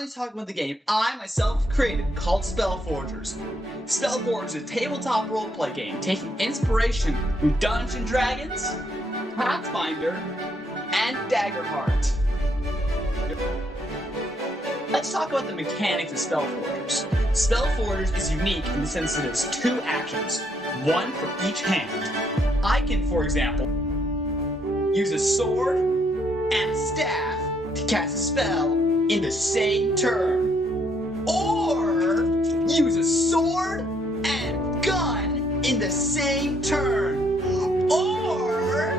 finally talking about the game I myself created called SpellForgers. SpellForgers is a tabletop roleplay game taking inspiration from Dungeons & Dragons, Pathfinder, and Daggerheart. Let's talk about the mechanics of SpellForgers. SpellForgers is unique in the sense that it's 2 actions, one for each hand. I can, for example, use a sword and staff to cast a spell in the same turn. Or use a sword and gun in the same turn. Or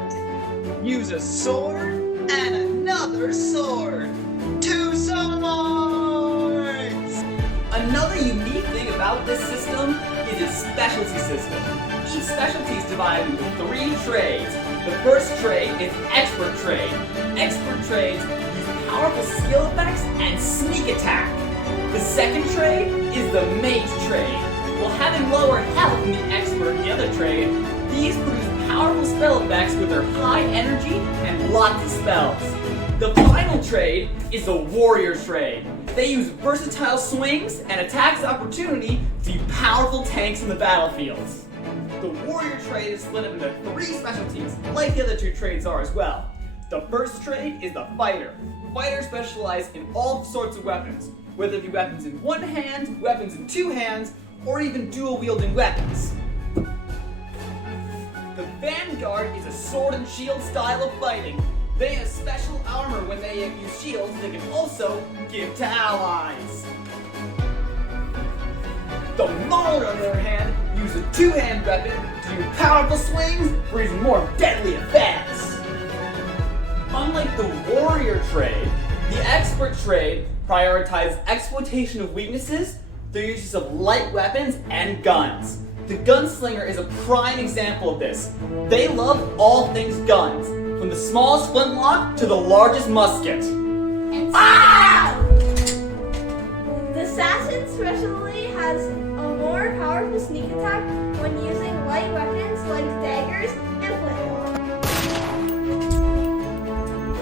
use a sword and another sword. 2 swords! Another unique thing about this system is its specialty system. Each specialty is divided into 3 trades. The first trade is Expert Trade. Expert trades use powerful skill effects and sneak attack. The second trade is the Mage Trade. While having lower health than the Expert in the other trade, these produce powerful spell effects with their high energy and lots of spells. The final trade is the Warrior Trade. They use versatile swings and attacks of opportunity to be powerful tanks in the battlefields. The Warrior Trade is split up into 3 specialties, like the other 2 trades are as well. The first trade is the Fighter. Fighters specialize in all sorts of weapons, whether it be weapons in 1 hand, weapons in 2 hands, or even dual-wielding weapons. The Vanguard is a sword and shield style of fighting. They have special armor when they use shields they can also give to allies. The Maul, on the other hand, use a 2-hand weapon to do powerful swings for even more deadly effects. Unlike the Warrior Trade, the Expert Trade prioritizes exploitation of weaknesses through uses of light weapons and guns. The Gunslinger is a prime example of this. They love all things guns, from the smallest flintlock to the largest musket. The Assassin specialty has a more powerful sneak attack when using light weapons like daggers and flamethrowers.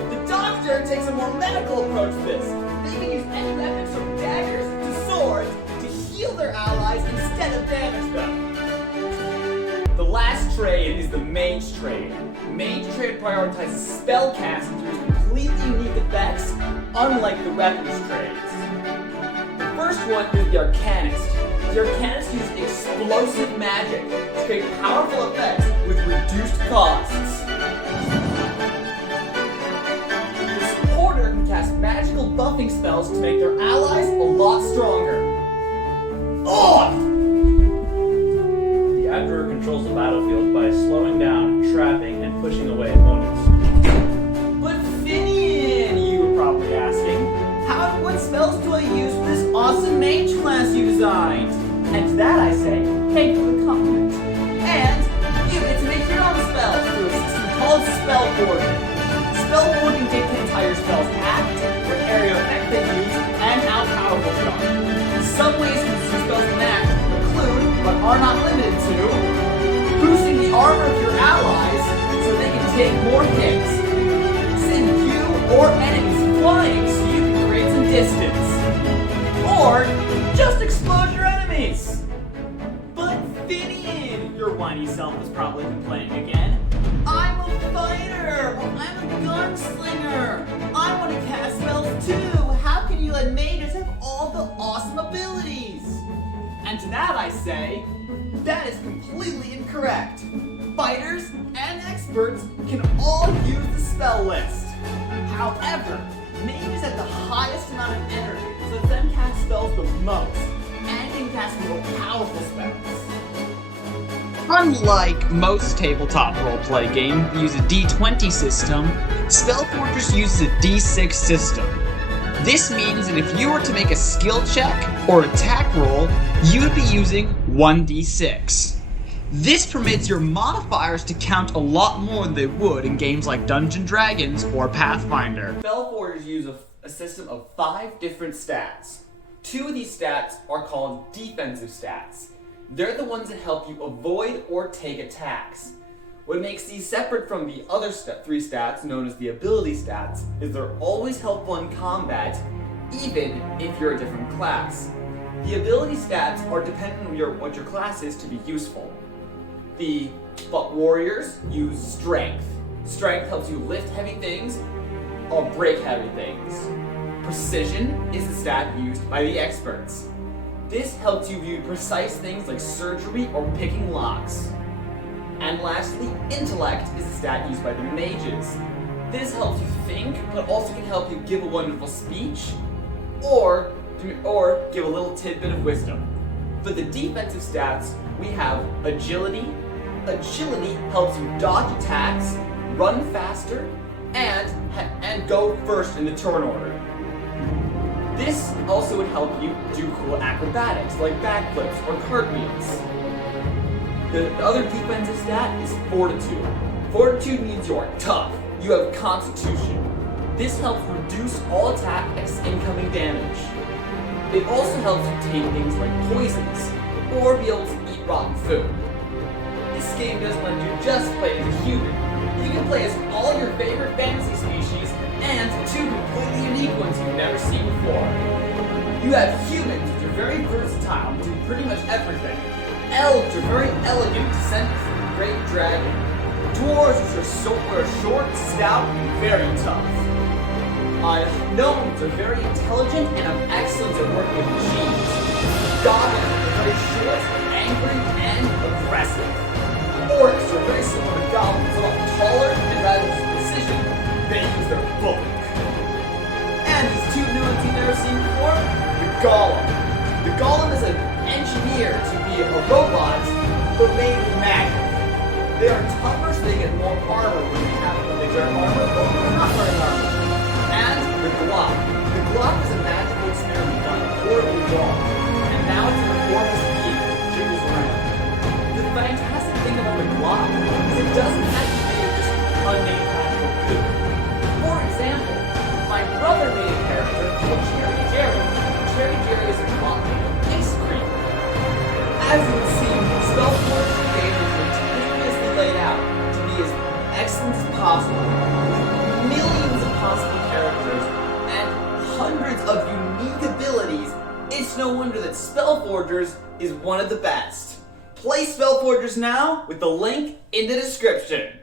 The Doctor takes a more medical approach to this. They can use any weapons from daggers to swords to heal their allies instead of damage them. The last trade is the Mage Trade. Mage Trade prioritizes spell casting to use completely unique effects, unlike the weapons trades. The first one is the Arcanist. The Arcanist uses explosive magic to create powerful effects with reduced costs. The Supporter can cast magical buffing spells to make their allies a lot stronger. The Adjurer controls the battlefield by slowing down, trapping, and pushing away opponents. But Finian, you were probably asking, what spells do I use for this awesome mage class you designed? And to that I say, thank you for the compliment. And you get to make your own spells through a system called SpellForging. SpellForging dictates how your spells act, what area of effect they use, and how powerful they are. Some ways in which your spells can act include, but are not limited to, boosting the armor of your allies so they can take more hits, send you or enemies flying so you can create some distance, or just explode your enemies. But Finian, your whiny self was probably complaining again. I'm a fighter, or I'm a gunslinger. I want to cast spells too. How can you let mages have all the awesome abilities? And to that I say, that is completely incorrect. Fighters and experts can all use the spell list. However, mages have the highest amount of energy, so let them cast spells the most, and can cast more powerful spells. Unlike most tabletop roleplay games that use a D20 system, SpellForgers uses a D6 system. This means that if you were to make a skill check or attack roll, you would be using 1d6. This permits your modifiers to count a lot more than they would in games like Dungeons & Dragons or Pathfinder. SpellForgers use a system of 5 different stats. 2 of these stats are called defensive stats. They're the ones that help you avoid or take attacks. What makes these separate from the other 3 stats, known as the ability stats, is they're always helpful in combat even if you're a different class. The ability stats are dependent on what your class is to be useful. The warriors use strength. Strength helps you lift heavy things or break heavy things. Precision is the stat used by the experts. This helps you view precise things like surgery or picking locks. And lastly, intellect is the stat used by the mages. This helps you think, but also can help you give a wonderful speech, or give a little tidbit of wisdom. For the defensive stats, we have agility. Agility helps you dodge attacks, run faster, and go first in the turn order. This also would help you do cool acrobatics like backflips or cartwheels. The other defensive stat is fortitude. Fortitude means you are tough. You have constitution. This helps reduce all attacks incoming damage. It also helps you take things like poisons, or be able to eat rotten food. This game doesn't let you just play as a human. You can play as all your favorite fantasy species, and two completely unique ones you've never seen before. You have humans, which are very versatile and do pretty much everything. Elves are very elegant, descended from the great dragon. Dwarves are short, stout, and very tough. Gnomes are very intelligent and are excellent at working with machines. Goblins are very short, angry, and aggressive. Orcs are very similar to goblins, a lot taller, and rather than precision, they use their bulk. And these two new ones you've never seen before, the Golem. The Golem is an engineer to be a robot, but made of magic. They are tougher, so they get more armor when they wear armor, but when they're not wearing armor. And the Glock. The Glock is a magical experiment done horribly wrong, and now it's in the form of a being that jiggles around. The fantastic thing about the Glock is it doesn't have to be just unnamed magical goo. For example, my brother made a character called Cherry Jerry. Cherry Jerry is a Glock made of ice cream. As you can see, SpellForgers game is meticulously laid out to be as excellent as possible, with millions of possible characters and hundreds of unique abilities. It's no wonder that SpellForgers is one of the best. Play SpellForgers now with the link in the description.